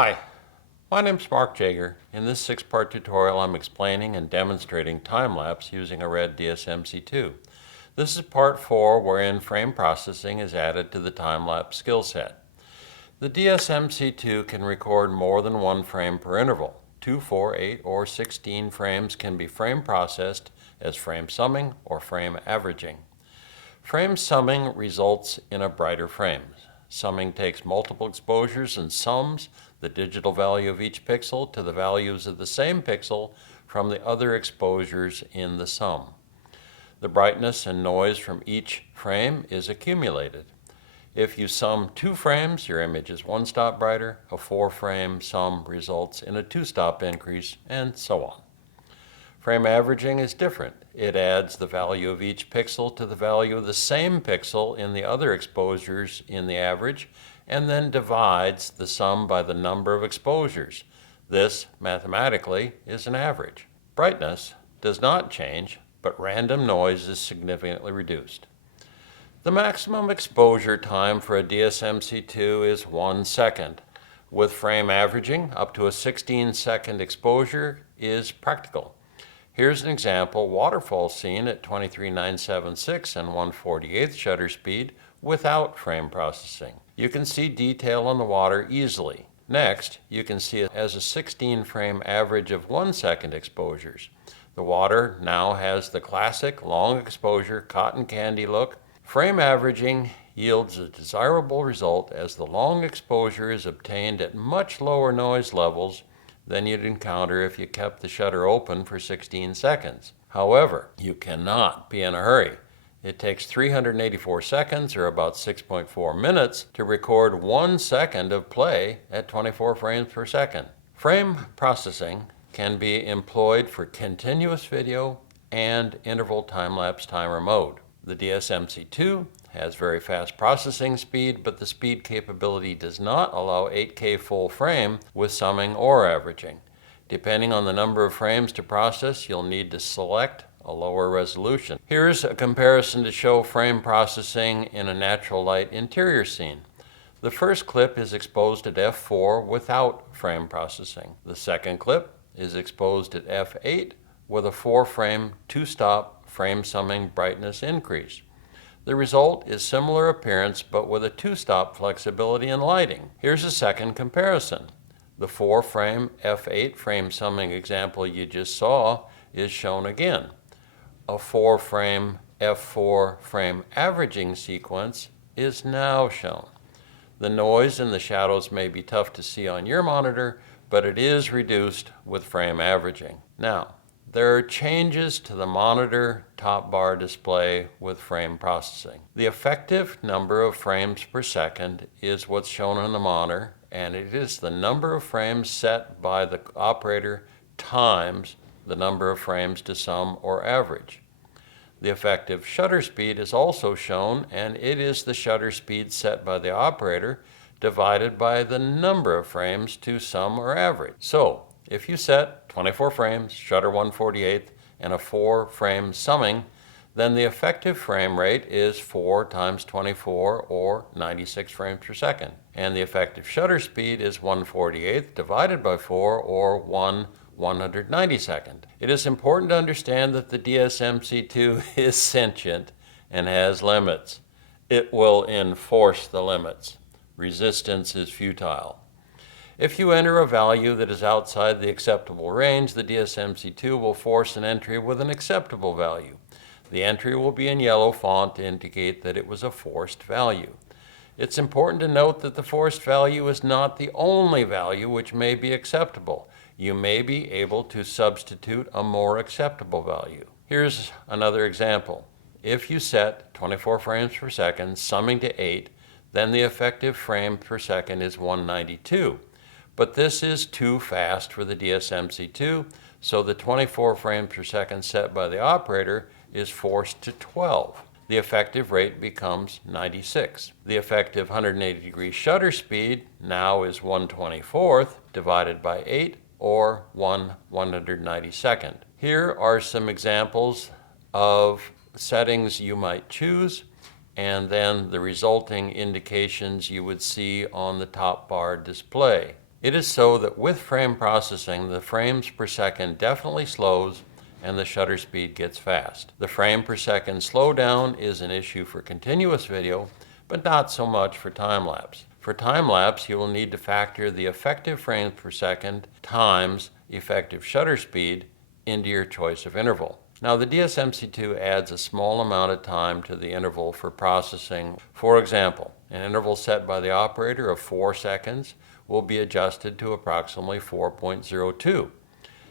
Hi, my name is Mark Jager. In this 6-part tutorial, I'm explaining and demonstrating time-lapse using a Red DSMC2. This is part 4, wherein frame processing is added to the time-lapse skill set. The DSMC2 can record more than one frame per interval. 2, 4, 8, or 16 frames can be frame processed as frame summing or frame averaging. Frame summing results in a brighter frame. Summing takes multiple exposures and sums the digital value of each pixel to the values of the same pixel from the other exposures in the sum. The brightness and noise from each frame is accumulated. If you sum 2 frames, your image is 1 stop brighter. A 4-frame sum results in a 2-stop increase, and so on. Frame averaging is different. It adds the value of each pixel to the value of the same pixel in the other exposures in the average, and then divides the sum by the number of exposures. This, mathematically, is an average. Brightness does not change, but random noise is significantly reduced. The maximum exposure time for a DSMC2 is 1 second. With frame averaging, up to a 16-second exposure is practical. Here's an example waterfall scene at 23.976 and 1/48 shutter speed without frame processing. You can see detail on the water easily. Next, you can see it has a 16-frame average of 1 second exposures. The water now has the classic long exposure cotton candy look. Frame averaging yields a desirable result as the long exposure is obtained at much lower noise levels than you'd encounter if you kept the shutter open for 16 seconds. However, you cannot be in a hurry. It takes 384 seconds, or about 6.4 minutes, to record 1 second of play at 24 frames per second. Frame processing can be employed for continuous video and interval time-lapse timer mode. The DSMC2 has very fast processing speed, but the speed capability does not allow 8K full frame with summing or averaging. Depending on the number of frames to process, you'll need to select a lower resolution. Here's a comparison to show frame processing in a natural light interior scene. The first clip is exposed at f4 without frame processing. The second clip is exposed at f8 with a 4-frame, 2-stop frame summing brightness increase. The result is similar appearance, but with a 2-stop flexibility in lighting. Here's a second comparison. The 4-frame f8 frame summing example you just saw is shown again. A 4-frame f4 frame averaging sequence is now shown. The noise and the shadows may be tough to see on your monitor, but it is reduced with frame averaging. Now, there are changes to the monitor top bar display with frame processing. The effective number of frames per second is what's shown on the monitor, and it is the number of frames set by the operator times the number of frames to sum or average. The effective shutter speed is also shown, and it is the shutter speed set by the operator divided by the number of frames to sum or average. So, if you set 24 frames, shutter 1/48, and a 4-frame summing, then the effective frame rate is 4 times 24, or 96 frames per second. And the effective shutter speed is 1/48 divided by 4, or 1/192. It is important to understand that the DSMC2 is sentient and has limits. It will enforce the limits. Resistance is futile. If you enter a value that is outside the acceptable range, the DSMC2 will force an entry with an acceptable value. The entry will be in yellow font to indicate that it was a forced value. It's important to note that the forced value is not the only value which may be acceptable. You may be able to substitute a more acceptable value. Here's another example. If you set 24 frames per second, summing to 8, then the effective frame per second is 192. But this is too fast for the DSMC2, so the 24 frames per second set by the operator is forced to 12. The effective rate becomes 96. The effective 180-degree shutter speed now is 1/24 divided by 8, or 1/192. Here are some examples of settings you might choose, and then the resulting indications you would see on the top bar display. It is so that with frame processing, the frames per second definitely slows and the shutter speed gets fast. The frame per second slowdown is an issue for continuous video, but not so much for time-lapse. For time-lapse, you will need to factor the effective frames per second times effective shutter speed into your choice of interval. Now, the DSMC2 adds a small amount of time to the interval for processing. For example, an interval set by the operator of 4 seconds will be adjusted to approximately 4.02.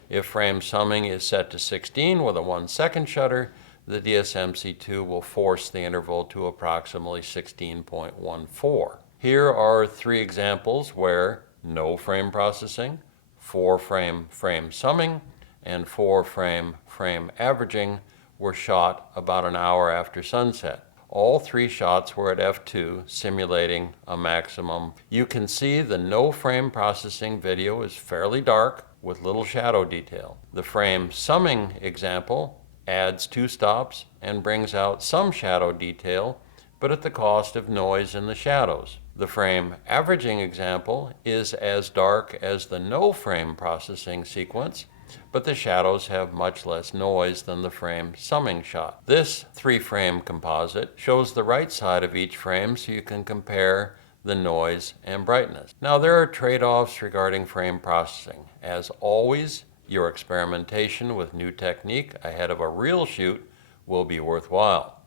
If frame summing is set to 16 with a 1-second shutter, the DSMC2 will force the interval to approximately 16.14. Here are 3 examples where no frame processing, 4-frame frame summing, and 4-frame frame averaging were shot about an hour after sunset. All 3 shots were at f2, simulating a maximum. You can see the no frame processing video is fairly dark with little shadow detail. The frame summing example adds 2 stops and brings out some shadow detail, but at the cost of noise in the shadows. The frame averaging example is as dark as the no frame processing sequence, but the shadows have much less noise than the frame summing shot. This 3-frame composite shows the right side of each frame so you can compare the noise and brightness. Now, there are trade-offs regarding frame processing. As always, your experimentation with new technique ahead of a real shoot will be worthwhile.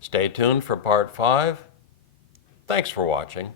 Stay tuned for part 5. Thanks for watching.